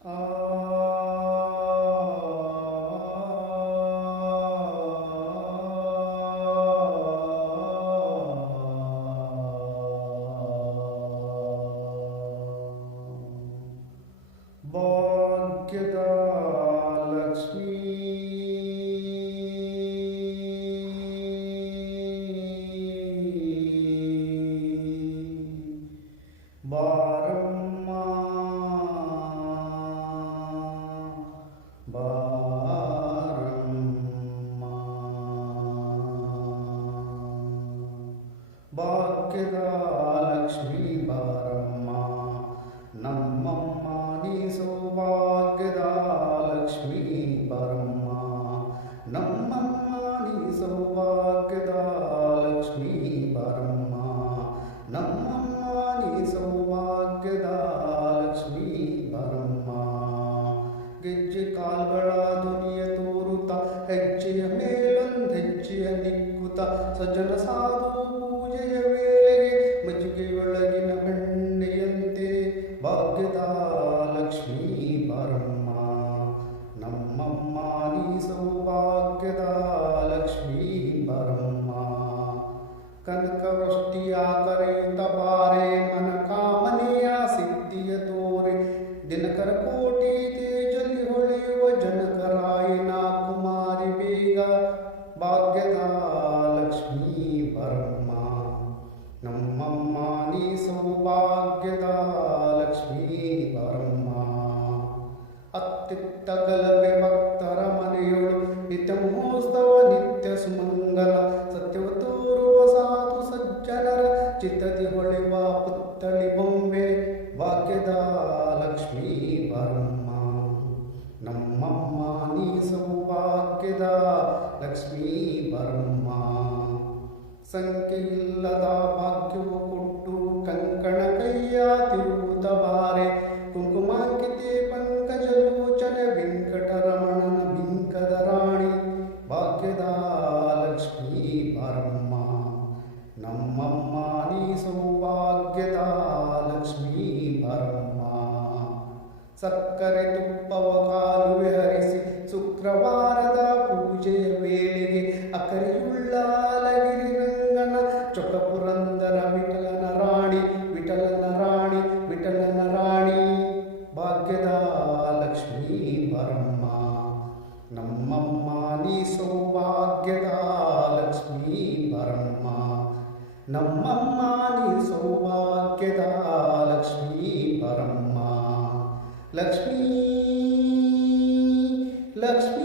ಆ ಭಾಗ್ಯದ ಲಕ್ಷ್ಮೀ ಬಾರಮ್ಮ ಬಾರಮ್ಮ ಭಾಗ್ಯದ ಲಕ್ಷ್ಮೀ ಬಾರಮ್ಮ ನಮ್ಮಮ್ಮ ನೀ ಸೌಭಾಗ್ಯದ ಲಕ್ಷ್ಮೀ ಬಾರಮ್ಮ ನಮ್ಮಮ್ಮ ನೀ ಸೌಭಾಗ್ಯದ ಲಕ್ಷ್ಮೀ ಬಾರಮ್ಮ ನಮ್ಮಮ್ಮ ನೀ ಸೌಭಾಗ್ಯದ ಲಕ್ಷ್ಮೀ ಬಾರಮ್ಮ ಗೆಜ್ಜೆ ಕಾಲ್ಗಳ ಧ್ವನಿಯ ತೋರುತ್ತ ಹೆಜ್ಜೆಯ ಮೇಲೊಂದು ಹೆಜ್ಜೆಯ ನಿಕ್ಕುತ್ತ ಸಜ್ಜನ ಸಾಧು ಪೂಜೆಯ ವೇಳೆಗೆ ಮಜ್ಜಿಗೆಯೊಳಗಿನ ಬೆಣ್ಣೆಯಂತೆ ಭಾಗ್ಯದ ಲಕ್ಷ್ಮೀ ಬಾರಮ್ಮ ನಮ್ಮಮ್ಮ ನೀ ಸೌಭಾಗ್ಯದ ಲಕ್ಷ್ಮೀ ಬಾರಮ್ಮ ಕನಕವೃಷ್ಟಿಯ ಕರೆಯುತ್ತ ಬಾರೆ ಮನ ಕಾಮನೆಯ ಸಿದ್ಧಿಯ ತೋರೆ ದಿನಕರ ಕೋಟಿ ತೇಜಲಿ ಹೊಳೆಯುವ ಜನಕರಾಯನ ಕುಮಾರಿ ಬೇಗ ಭಾಗ್ಯದ ಲಕ್ಷ್ಮೀ ಬಾರಮ್ಮ ನಮ್ಮಮ್ಮ ನೀ ಸೌಭಾಗ್ಯದ ಲಕ್ಷ್ಮೀ ಬಾರಮ್ಮ ಅತ್ತಿತ್ತ ಗಲಭೆ ಭಕ್ತರ ಮನೆಯೊಳು ನಿತ್ಯ ಮಹೋತ್ಸವ ನಿತ್ಯ ಸುಮಂಗಲ ಸತ್ಯವ ತೋರುವ ಸಾಧು ಸಜ್ಜನರ ಚಿತ್ತದಿ ಹೊಳೆವ ಪುತ್ತಳಿ ಬೊಂಬೆ ಭಾಗ್ಯದ ಲಕ್ಷ್ಮೀ ಬಾರಮ್ಮ ನಮ್ಮಮ್ಮ ನೀ ಸೌಭಾಗ್ಯದ ಲಕ್ಷ್ಮೀ ಬಾರಮ್ಮ ಸಂಖ್ಯೆಯಿಲ್ಲದ ಭಾಗ್ಯವು ಕೊಟ್ಟು ಕಂಕಣ ಕೈಯ ತಿರುವುದ ಬಾರೆ ಕುಂಕುಮಾಂಕಿತೆ ಪಂಕಜಲೋಚನೆ ವೆಂಕಟರಮಣನ ಬಿಂಕದ ರಾಣಿ ಭಾಗ್ಯದ ಲಕ್ಷ್ಮೀ ಬಾರಮ್ಮ ನಮ್ಮಮ್ಮ ನೀ ಸೌಭಾಗ್ಯದ ಲಕ್ಷ್ಮೀ ಬಾರಮ್ಮ ಸಕ್ಕರೆ ತುಪ್ಪವ ಕಾಲುವೆ ಹರಿಸಿ ಶುಕ್ರವಾರದ ಪೂಜೆಯ ವೇಳೆಗೆ ಅಕರೆಯುಳ್ಳ ಅಲಗಿರಿ ರಂಗನ ಚೊಕ್ಕ ಪುರಂದರ ವಿಠಲನ ರಾಣಿ ವಿಠಲನ ರಾಣಿ ವಿಠಲನ ರಾಣಿ ಭಾಗ್ಯದ ಲಕ್ಷ್ಮೀ ಬಾರಮ್ಮ ನಮ್ಮಮ್ಮ ನೀ ಸೌಭಾಗ್ಯದ ಲಕ್ಷ್ಮೀ ಬಾರಮ್ಮ ನಮ್ಮಮ್ಮ ನೀ ಸೌಭಾಗ್ಯದ ಲಕ್ಷ್ಮೀ ಬಾರಮ್ಮ ಲಕ್ಷ್ಮೀ ಲಕ್ಷ್ಮೀ